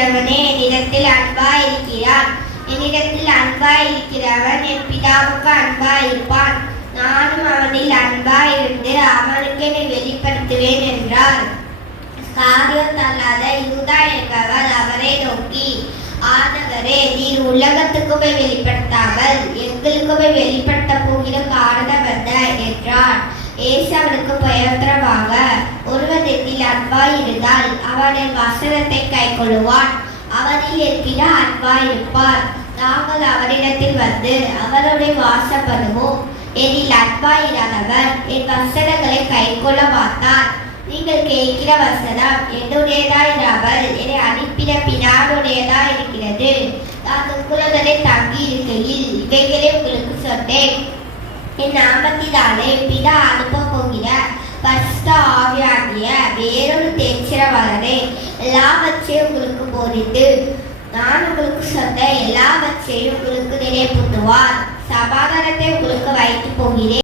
இருக்கிறவனே என்னிடத்தில் அன்பாய் இருக்கிறான். என்னிடத்தில் அன்பாய் இருக்கிறவன் என் பிதாவுக்கு அன்பாய் இருப்பான். நானும் அவனில் அன்பாய் இருந்து அவனுக்கு என்னை வெளிப்படுத்துவேன் என்றார். காரியம் தள்ளாத யூதா என்பவர் அவரை நோக்கி, ஆண்டவரே, நீர் உலகத்துக்குமே வெளிப்படுத்தாமல் எங்களுக்குமே வெளிப்படுத்த போகிற காரணம் என்ன என்றார். இயேசு அவனுக்கு பிரயோஜனமாக, ஒருவன் என்னில் அன்பாய் இருந்தால் அவனின் வசனத்தை கைக்கொள்ளுவான். அவனில் என் பிதா அன்பாய் இருப்பார். நாங்கள் அவரிடத்தில் வந்து அவருடைய வாசப்படுவோம். என்னில் அன்பாய் இராதவர் என் வசனங்களை கைக்கொள்ள மாட்டார். நீங்கள் கேட்கிற வசனம் என்னுடையதா இராமல் என்னை அனுப்பின பிதாவுடையதா இருக்கிறது. நான் உங்களுடனே தங்கி இருக்கையில் இவைகளை உங்களுக்கு சொன்னேன். என் நாமத்தினாலே பிதா அனுப்ப போகிற பரிசுத்த ஆவியாகிய வேறொரு தேற்றரவாளரே எல்லாவற்றையும் உங்களுக்கு போதித்து நான் உங்களுக்கு சொன்ன எல்லாவற்றையும் உங்களுக்கு நினைப்பூட்டுவார். சமாதானத்தை உங்களுக்கு வைத்து போகிறேன்.